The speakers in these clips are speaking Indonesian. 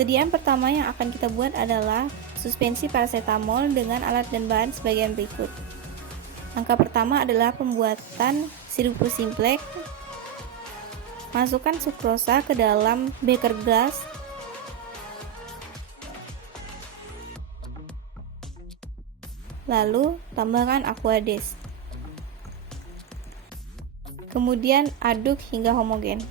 Sediaan pertama yang akan kita buat adalah suspensi paracetamol dengan alat dan bahan sebagian berikut. Langkah pertama adalah pembuatan sirup simplex. Masukkan sukrosa ke dalam beker gelas. Lalu tambahkan aquades. Kemudian aduk hingga homogen.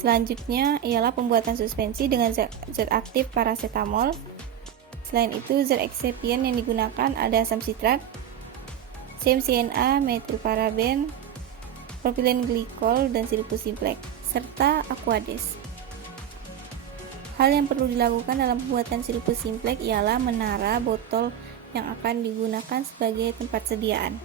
Selanjutnya ialah pembuatan suspensi dengan zat aktif paracetamol. Selain itu, zat eksipien yang digunakan ada asam sitrat, CMCNA, metilparaben, propilen glikol, dan sirup simplex, serta aquades. Hal yang perlu dilakukan dalam pembuatan sirup simplex ialah menara botol yang akan digunakan sebagai tempat sediaan.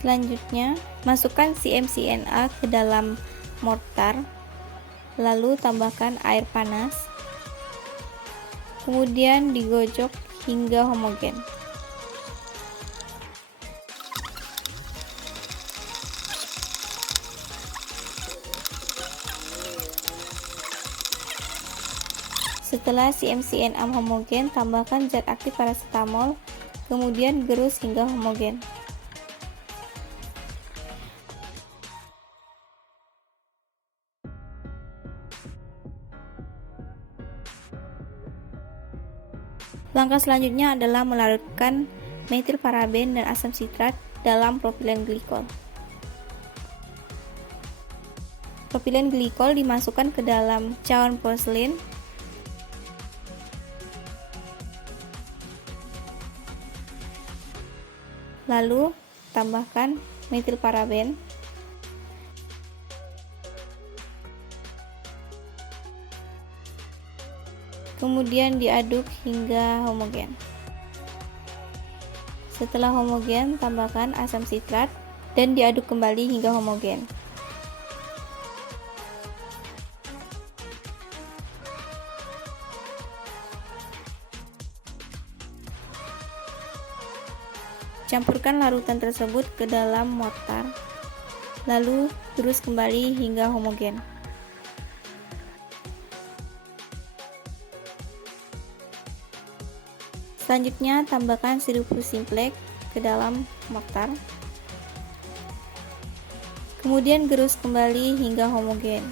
Selanjutnya, masukkan CMCNA ke dalam mortar, lalu tambahkan air panas, kemudian digojok hingga homogen. Setelah CMCNA homogen, tambahkan zat aktif paracetamol, kemudian gerus hingga homogen. Langkah selanjutnya adalah melarutkan metilparaben dan asam sitrat dalam propilen glikol. Propilen glikol dimasukkan ke dalam cawan porselin. Lalu tambahkan metilparaben. Kemudian diaduk hingga homogen. Setelah homogen, tambahkan asam sitrat dan diaduk kembali hingga homogen. Campurkan larutan tersebut ke dalam mortar, lalu terus kembali hingga homogen. Selanjutnya, tambahkan sirup simplex ke dalam mortar. Kemudian gerus kembali hingga homogen.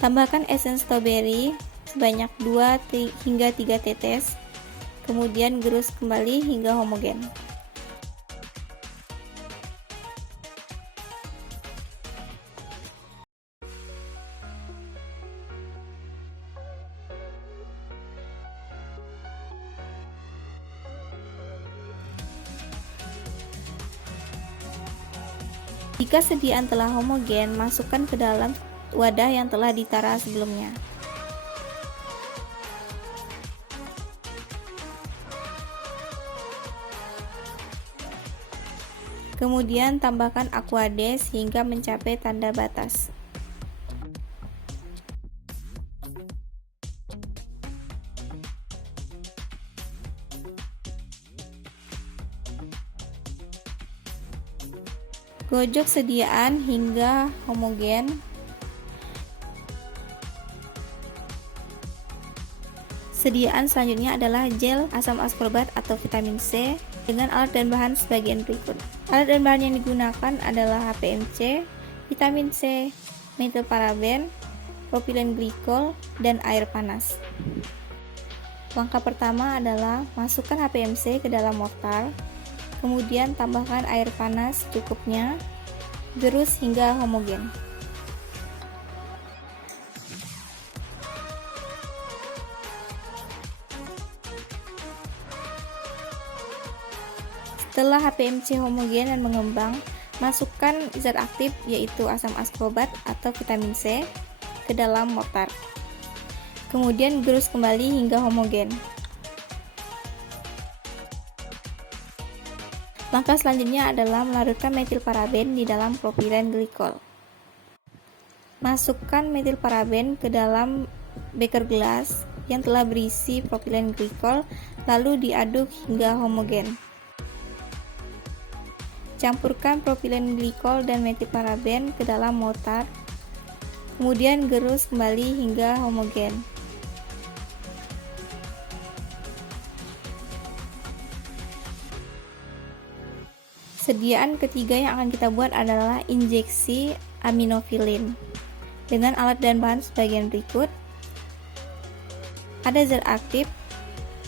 Tambahkan esens stroberi sebanyak 2 hingga 3 tetes. Kemudian gerus kembali hingga homogen. Jika sediaan telah homogen, masukkan ke dalam wadah yang telah ditara sebelumnya. Kemudian tambahkan aquades hingga mencapai tanda batas. Gojok sediaan hingga homogen. Sediaan selanjutnya adalah gel asam askorbat atau vitamin C dengan alat dan bahan sebagian berikut. Alat dan bahan yang digunakan adalah HPMC, vitamin C, metilparaben, propilen glikol, dan air panas. Langkah pertama adalah masukkan HPMC ke dalam mortar, kemudian tambahkan air panas secukupnya, gerus hingga homogen. Setelah HPMC homogen dan mengembang, masukkan zat aktif yaitu asam askorbat atau vitamin C ke dalam mortar. Kemudian gerus kembali hingga homogen. Langkah selanjutnya adalah melarutkan metilparaben di dalam propilen glikol. Masukkan metilparaben ke dalam beker gelas yang telah berisi propilen glikol, lalu diaduk hingga homogen. Campurkan propilen glikol dan metilparaben ke dalam mortar, kemudian gerus kembali hingga homogen. Sediaan ketiga yang akan kita buat adalah injeksi aminofilin. Dengan alat dan bahan sebagian berikut. Ada zat aktif,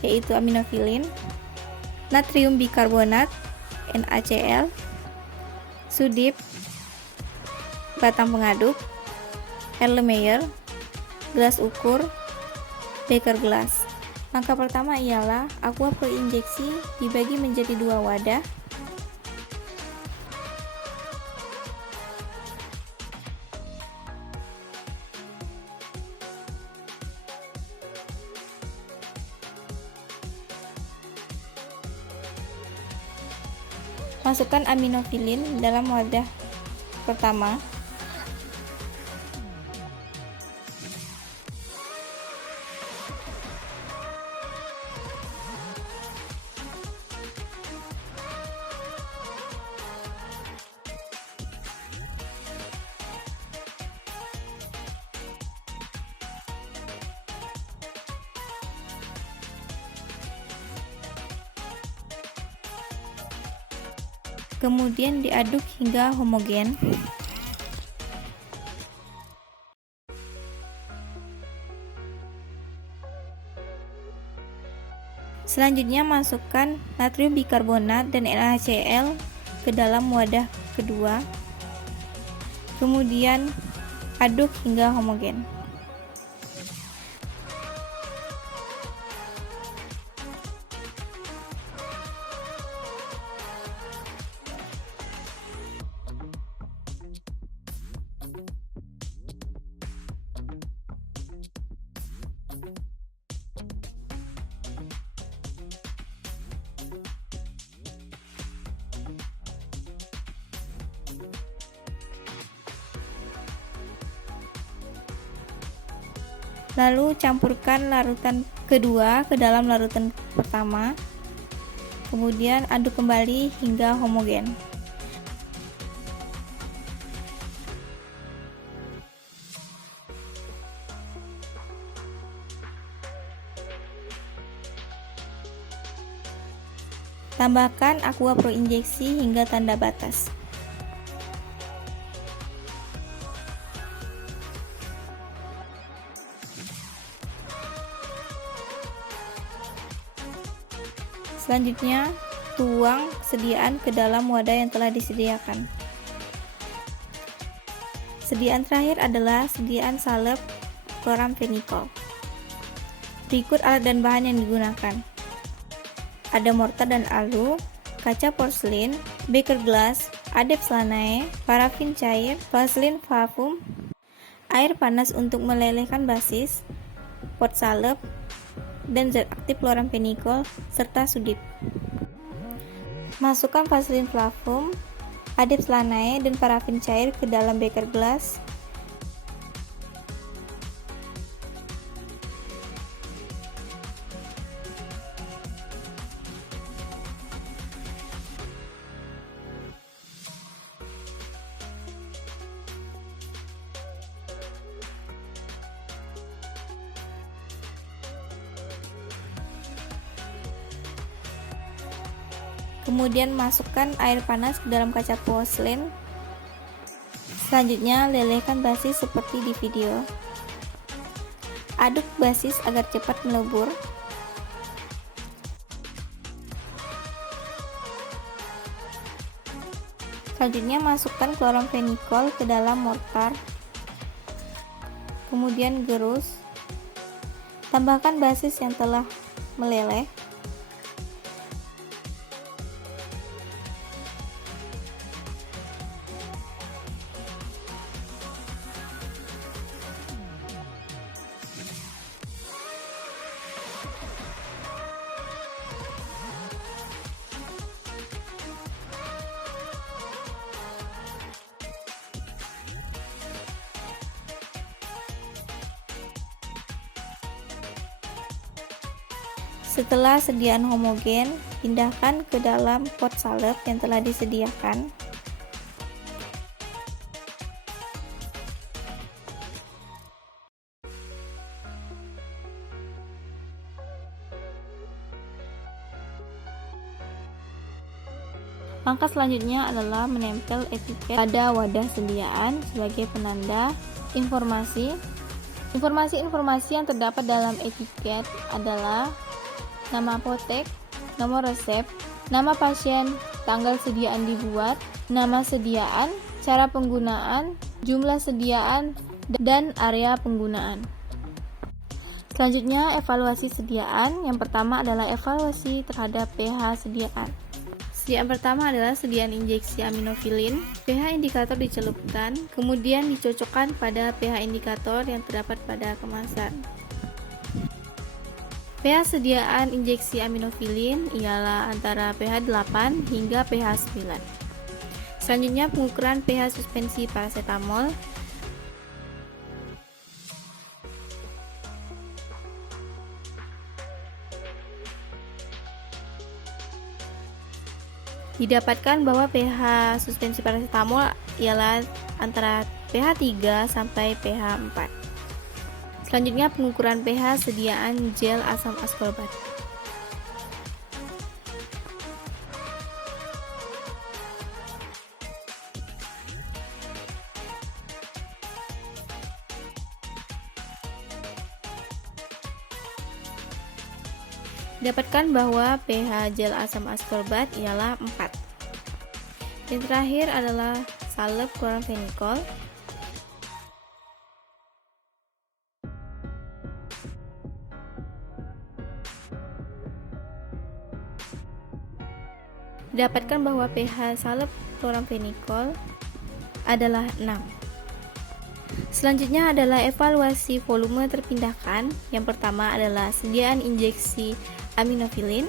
yaitu aminofilin, natrium bikarbonat, NaCl, sudip, batang pengaduk, Erlenmeyer, gelas ukur, beker gelas. Langkah pertama ialah aqua pro injeksi dibagi menjadi 2 wadah. Masukkan aminofilin dalam wadah pertama. Kemudian diaduk hingga homogen. Selanjutnya masukkan natrium bikarbonat dan NaCl ke dalam wadah kedua. Kemudian aduk hingga homogen. Lalu campurkan larutan kedua ke dalam larutan pertama. Kemudian aduk kembali hingga homogen. Tambahkan aqua pro injeksi hingga tanda batas. Selanjutnya, tuang sediaan ke dalam wadah yang telah disediakan. Sediaan terakhir adalah sediaan salep chloramphenicol. Berikut alat dan bahan yang digunakan. Ada mortar dan alu, kaca porselin, beker gelas, adep slanae, parafin cair, vaselin vacuum, air panas untuk melelehkan basis, pot salep, dan zat aktif chloramphenicol, serta sudip. Masukkan vaselin vacuum, adep slanae, dan parafin cair ke dalam beker gelas. Kemudian masukkan air panas ke dalam kaca porselin. Selanjutnya lelehkan basis seperti di video. Aduk basis agar cepat melebur. Selanjutnya masukkan chloramphenicol ke dalam mortar. Kemudian gerus. Tambahkan basis yang telah meleleh. Setelah sediaan homogen, pindahkan ke dalam pot salep yang telah disediakan. Langkah selanjutnya adalah menempel etiket pada wadah sediaan sebagai penanda informasi. Informasi-informasi yang terdapat dalam etiket adalah nama apotek, nomor resep, nama pasien, tanggal sediaan dibuat, nama sediaan, cara penggunaan, jumlah sediaan, dan area penggunaan. Selanjutnya, evaluasi sediaan. Yang pertama adalah evaluasi terhadap pH sediaan. Sediaan pertama adalah sediaan injeksi aminofilin. pH indikator dicelupkan, kemudian dicocokkan pada pH indikator yang terdapat pada kemasan. pH sediaan injeksi aminofilin ialah antara pH 8 hingga pH 9. Selanjutnya, pengukuran pH suspensi paracetamol. Didapatkan bahwa pH suspensi paracetamol ialah antara pH 3 sampai pH 4. Selanjutnya, pengukuran pH sediaan gel asam askorbat. Didapatkan bahwa pH gel asam askorbat ialah 4. Yang terakhir adalah salep kloramfenikol. Didapatkan bahwa pH salep kloramfenikol adalah 6. Selanjutnya adalah evaluasi volume terpindahkan. Yang pertama adalah sediaan injeksi aminofilin.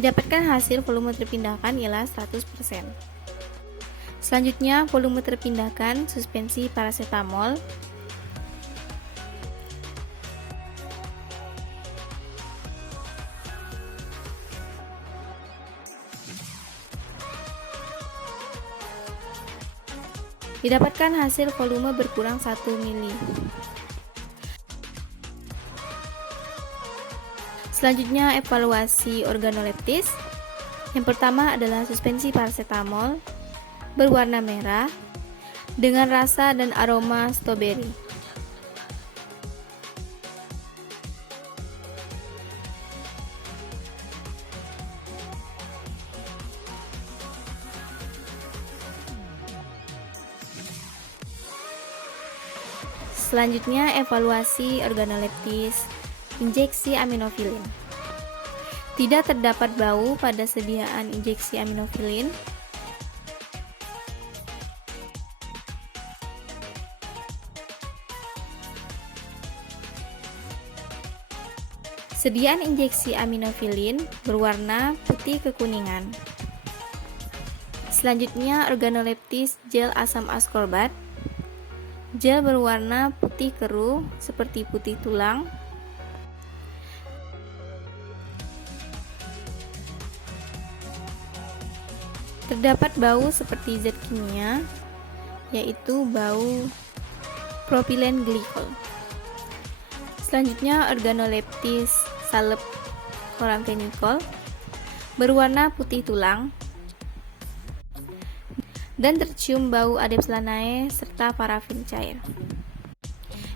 Didapatkan hasil volume terpindahkan ialah 100%. Selanjutnya, volume terpindahkan suspensi paracetamol. Didapatkan hasil volume berkurang 1 mili. Selanjutnya, evaluasi organoleptis. Yang pertama adalah suspensi paracetamol berwarna merah dengan rasa dan aroma stroberi. Selanjutnya, evaluasi organoleptis injeksi aminofilin. Tidak terdapat bau pada sediaan injeksi aminofilin. Sediaan injeksi aminofilin berwarna putih kekuningan. Selanjutnya, organoleptis gel asam askorbat. Gel berwarna putih keruh seperti putih tulang. Terdapat bau seperti zat kimia, yaitu bau propilen glikol. Selanjutnya, organoleptis salep kloramfenikol berwarna putih tulang dan tercium bau adepslanae serta parafin cair.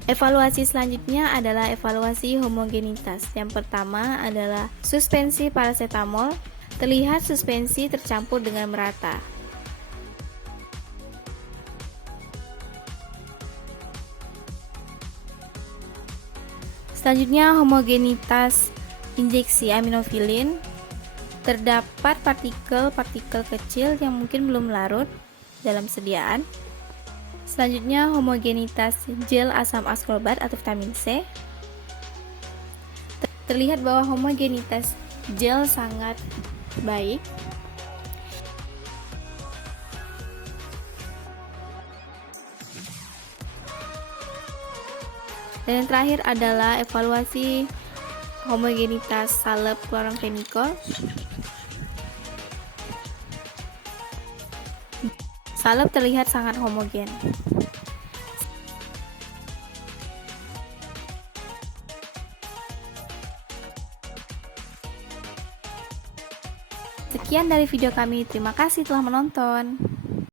Evaluasi selanjutnya adalah evaluasi homogenitas. Yang pertama adalah suspensi paracetamol. Terlihat suspensi tercampur dengan merata. Selanjutnya, homogenitas injeksi aminofilin. Terdapat partikel-partikel kecil yang mungkin belum larut dalam sediaan. Selanjutnya, homogenitas gel asam askorbat atau vitamin C. Terlihat bahwa homogenitas gel sangat baik. Dan yang terakhir adalah evaluasi homogenitas salep kloramfenikol. Salep terlihat sangat homogen. Sekian dari video kami, terima kasih telah menonton.